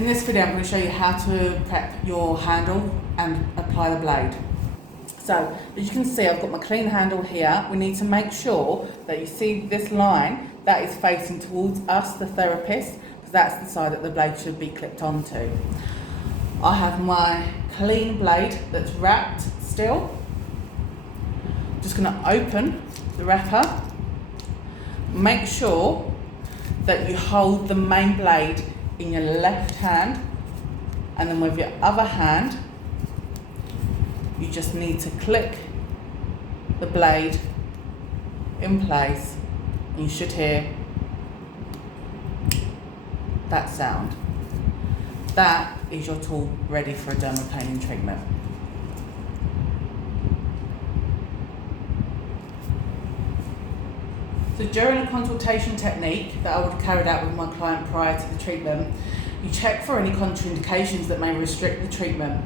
In this video I'm going to show you how to prep your handle and apply the blade. So as you can see, I've got my clean handle here. We need to make sure that you see this line that is facing towards us, the therapist, because that's the side that the blade should be clipped onto. I have my clean blade that's wrapped still. I'm just going to open the wrapper. Make sure that you hold the main blade in your left hand, and then with your other hand you just need to click the blade in place and you should hear that sound. That is your tool ready for a dermaplaning treatment. So during a consultation technique that I would have carried out with my client prior to the treatment, you check for any contraindications that may restrict the treatment.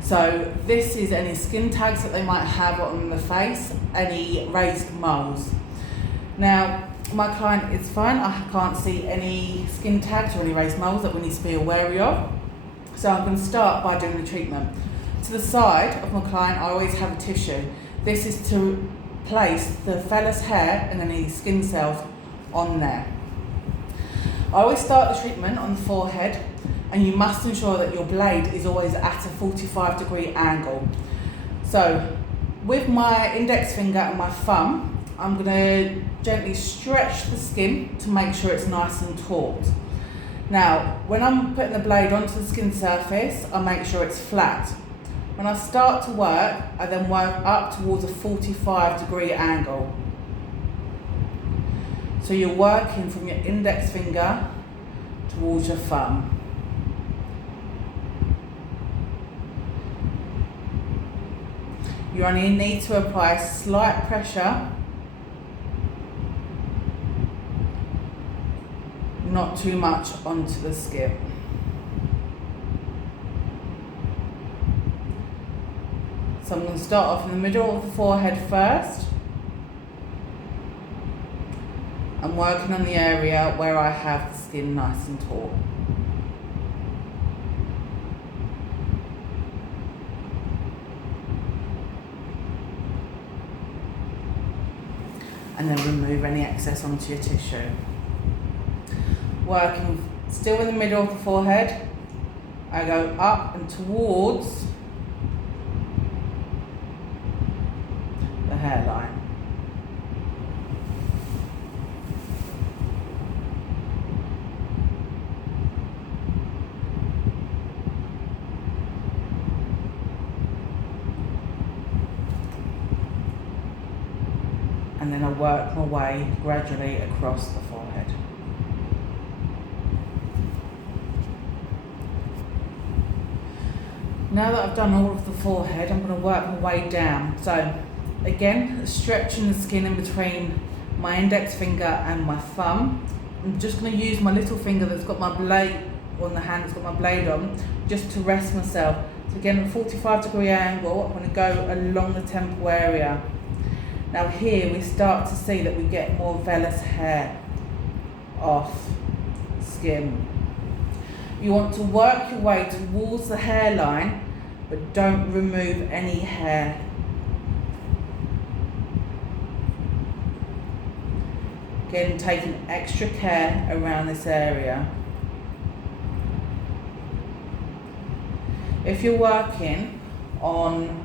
So this is any skin tags that they might have on the face, any raised moles. Now, my client is fine. I can't see any skin tags or any raised moles that we need to be wary of. So I'm going to start by doing the treatment. To the side of my client, I always have a tissue. This is to place the vellus hair and any skin cells on there. I always start the treatment on the forehead, and you must ensure that your blade is always at a 45-degree angle. So with my index finger and my thumb, I'm going to gently stretch the skin to make sure it's nice and taut. Now, when I'm putting the blade onto the skin surface, I make sure it's flat. When I start to work, I then work up towards a 45-degree angle. So you're working from your index finger towards your thumb. You only need to apply slight pressure, not too much onto the skin. So I'm going to start off in the middle of the forehead first. I'm working on the area where I have the skin nice and taut. And then remove any excess onto your tissue. Working still in the middle of the forehead, I go up and towards the hairline. And then I work my way gradually across the forehead. Now that I've done all of the forehead, I'm going to work my way down. So again, stretching the skin in between my index finger and my thumb. I'm just going to use my little finger that's got my blade on the hand, that's got my blade on, just to rest myself. So again, a 45-degree angle, I'm going to go along the temple area. Now here we start to see that we get more vellus hair off skin. You want to work your way towards the hairline, but don't remove any hair. Again, taking extra care around this area. If you're working on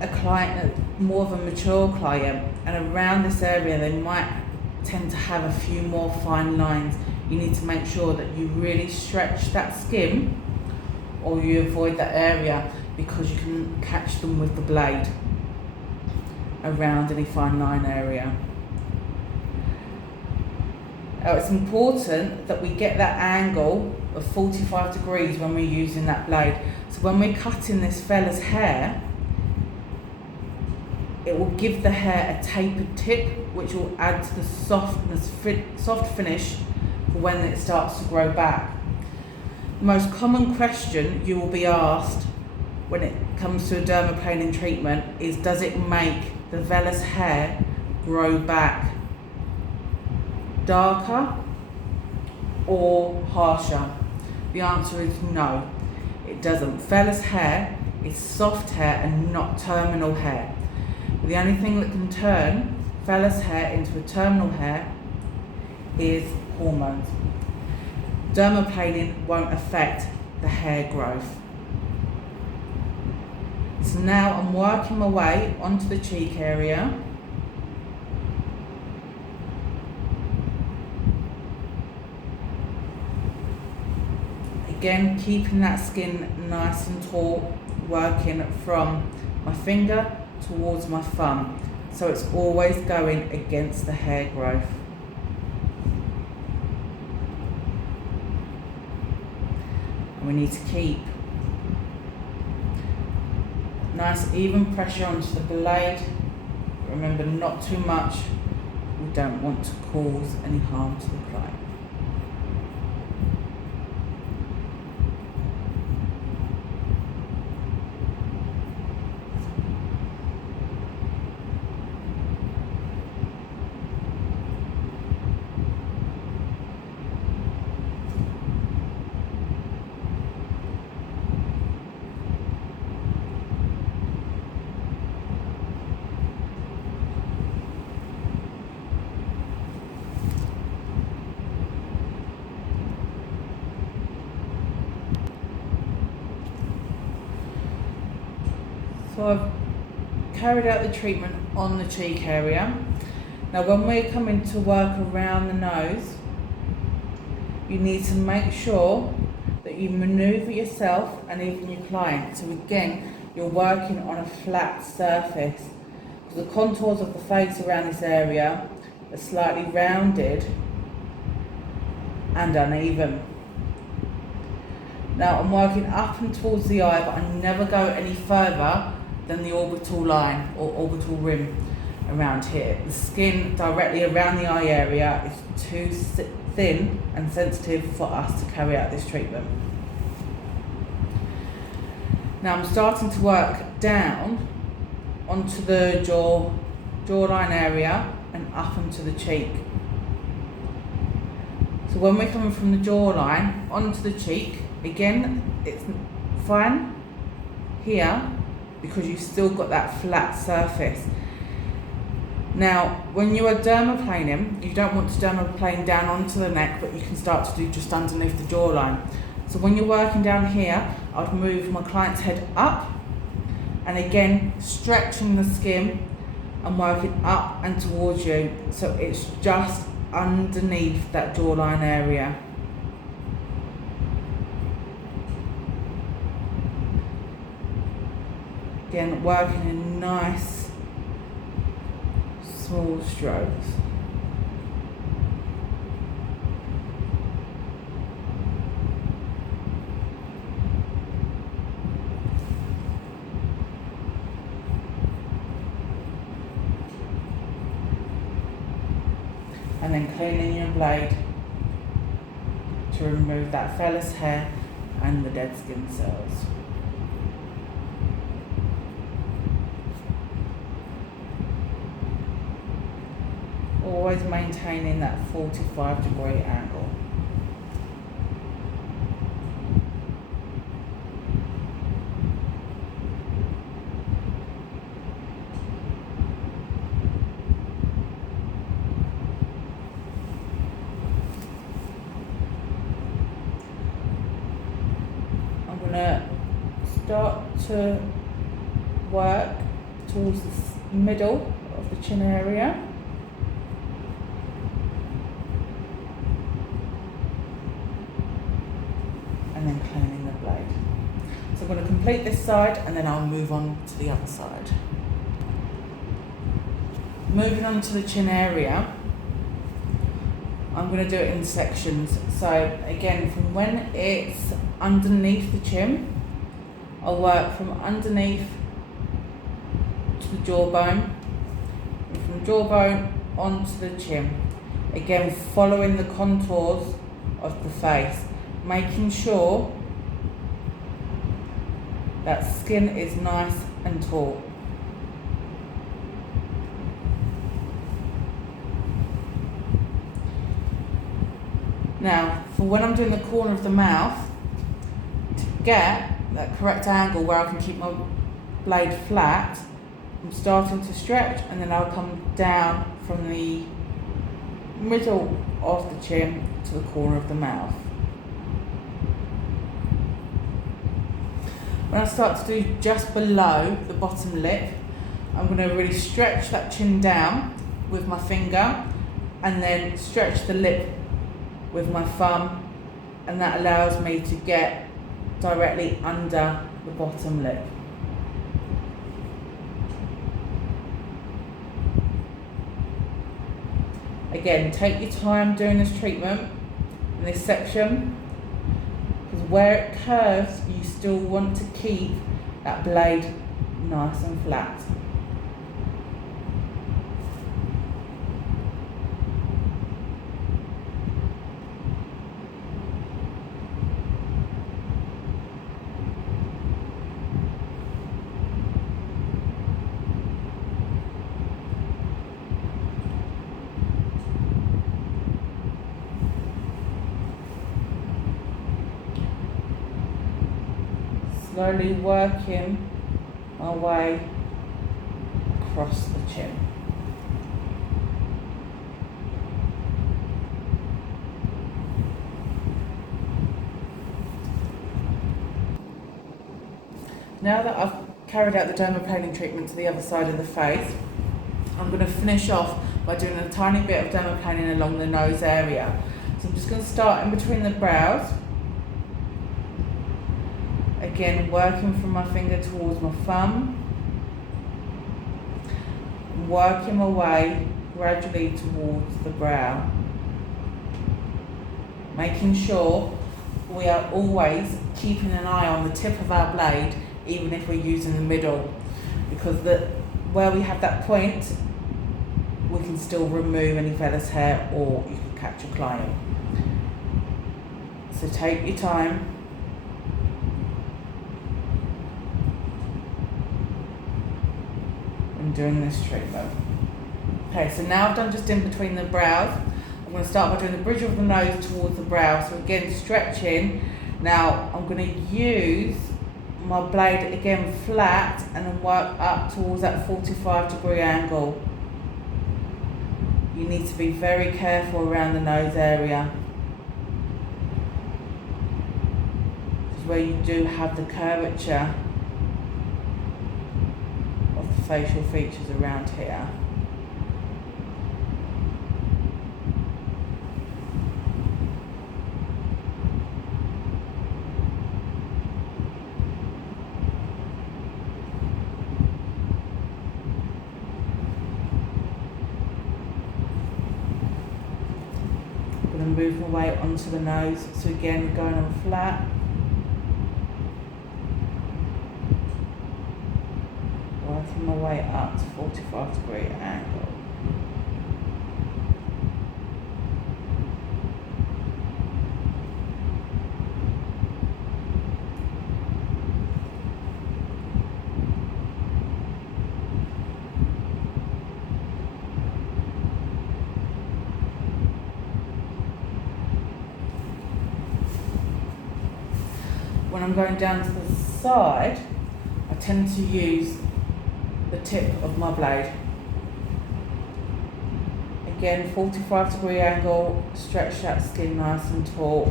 a client, more of a mature client, and around this area they might tend to have a few more fine lines, you need to make sure that you really stretch that skin, or you avoid that area, because you can catch them with the blade around any fine line area. Now it's important that we get that angle of 45 degrees when we're using that blade. So when we're cutting this fella's hair, it will give the hair a tapered tip, which will add to the soft finish for when it starts to grow back. The most common question you will be asked when it comes to a dermaplaning treatment is, does it make the vellus hair grow back darker or harsher? The answer is no, it doesn't. Vellus hair is soft hair and not terminal hair. The only thing that can turn vellus hair into a terminal hair is hormones. Dermaplaning won't affect the hair growth. So now I'm working my way onto the cheek area. Again, keeping that skin nice and taut, working from my finger towards my thumb. So it's always going against the hair growth. And we need to keep nice even pressure onto the blade. Remember, not too much. We don't want to cause any harm to the client. So I've carried out the treatment on the cheek area. Now when we're coming to work around the nose, you need to make sure that you manoeuvre yourself and even your client. So again, you're working on a flat surface. The contours of the face around this area are slightly rounded and uneven. Now I'm working up and towards the eye, but I never go any further than the orbital line or orbital rim around here. The skin directly around the eye area is too thin and sensitive for us to carry out this treatment. Now I'm starting to work down onto the jawline area and up onto the cheek. So when we're coming from the jawline onto the cheek, again, it's fine here because you've still got that flat surface. Now, when you are dermaplaning, you don't want to dermaplane down onto the neck, but you can start to do just underneath the jawline. So when you're working down here, I'd move my client's head up, and again, stretching the skin and working up and towards you. So it's just underneath that jawline area. Again, working in nice, small strokes. And then cleaning your blade to remove that vellus hair and the dead skin cells. Always maintaining that 45-degree angle. I'm going to start to work towards the middle of the chin area. And then cleaning the blade. So I'm going to complete this side and then I'll move on to the other side. Moving on to the chin area, I'm going to do it in sections. So again, from when it's underneath the chin, I'll work from underneath to the jawbone, and from jawbone onto the chin. Again, following the contours of the face, making sure that skin is nice and taut. Now, for when I'm doing the corner of the mouth, get that correct angle where I can keep my blade flat, I'm starting to stretch, and then I'll come down from the middle of the chin to the corner of the mouth. When I start to do just below the bottom lip, I'm going to really stretch that chin down with my finger and then stretch the lip with my thumb, and that allows me to get directly under the bottom lip. Again, take your time doing this treatment in this section, because where it curves, you still want to keep that blade nice and flat. Slowly working my way across the chin. Now that I've carried out the dermaplaning treatment to the other side of the face, I'm going to finish off by doing a tiny bit of dermaplaning along the nose area. So I'm just going to start in between the brows. Again, working from my finger towards my thumb, working my way gradually towards the brow, making sure we are always keeping an eye on the tip of our blade, even if we're using the middle, because where we have that point, we can still remove any vellus hair, or you can catch a client. So take your time. Doing this treatment. Okay, so now I've done just in between the brows. I'm going to start by doing the bridge of the nose towards the brow. So again, stretching. Now I'm going to use my blade again flat and then work up towards that 45-degree angle. You need to be very careful around the nose area. This is where you do have the curvature facial features around here. I'm going to move my way onto the nose. So again, we're going on flat. Working my way up to 45-degree angle. When I'm going down to the side, I tend to use the tip of my blade. Again, 45-degree angle, stretch that skin nice and taut.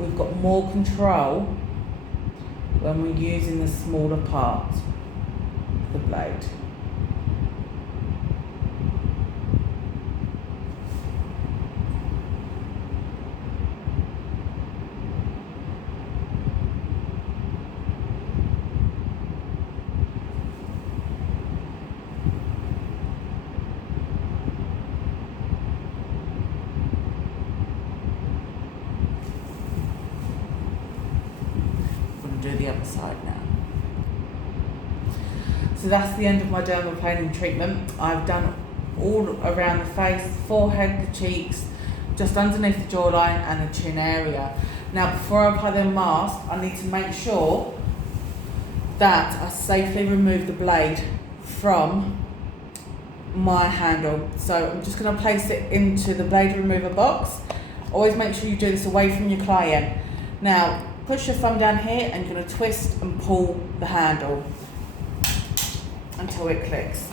We've got more control when we're using the smaller part of the blade. Do the other side now. So that's the end of my dermaplaning treatment. I've done all around the face, forehead, the cheeks, just underneath the jawline and the chin area. Now before I apply the mask, I need to make sure that I safely remove the blade from my handle. So I'm just going to place it into the blade remover box, Always make sure you do this away from your client. Now, push your thumb down here and you're going to twist and pull the handle until it clicks.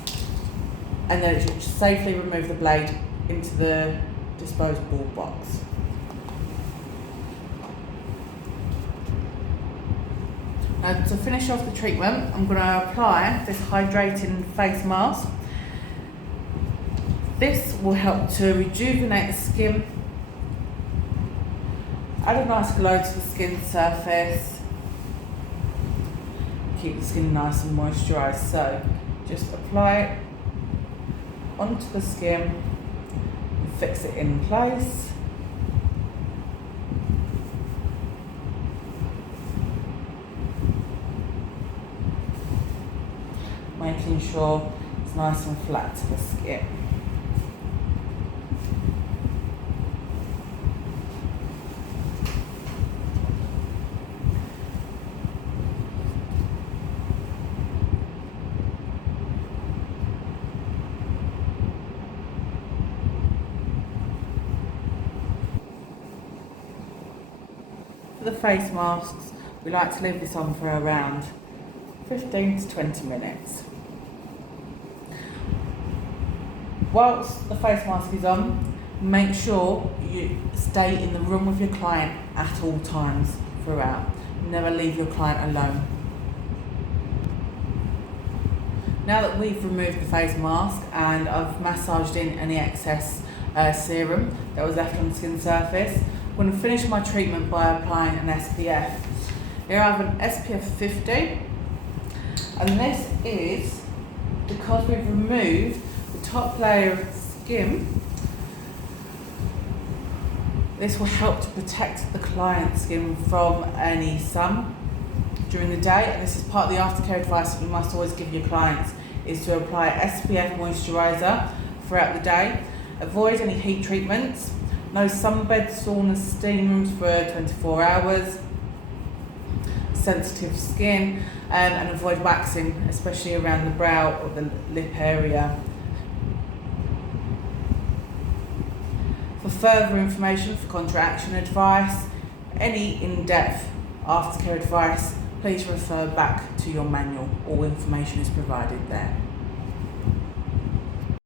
And then it should safely remove the blade into the disposable box. Now, to finish off the treatment, I'm going to apply this hydrating face mask. This will help to rejuvenate the skin, add a nice glow to the skin surface, keep the skin nice and moisturised. So just apply it onto the skin and fix it in place. Making sure it's nice and flat to the skin. For the face masks, we like to leave this on for around 15 to 20 minutes. Whilst the face mask is on, make sure you stay in the room with your client at all times throughout. Never leave your client alone. Now that we've removed the face mask and I've massaged in any excess serum that was left on the skin surface, I'm going to finish my treatment by applying an SPF. Here I have an SPF 50, and this is because we've removed the top layer of skin. This will help to protect the client's skin from any sun during the day, and this is part of the aftercare advice that you must always give your clients, is to apply SPF moisturiser throughout the day. Avoid any heat treatments, no sunbeds, saunas, steam rooms for 24 hours, sensitive skin, and avoid waxing, especially around the brow or the lip area. For further information, for contraction advice, any in-depth aftercare advice, please refer back to your manual. All information is provided there.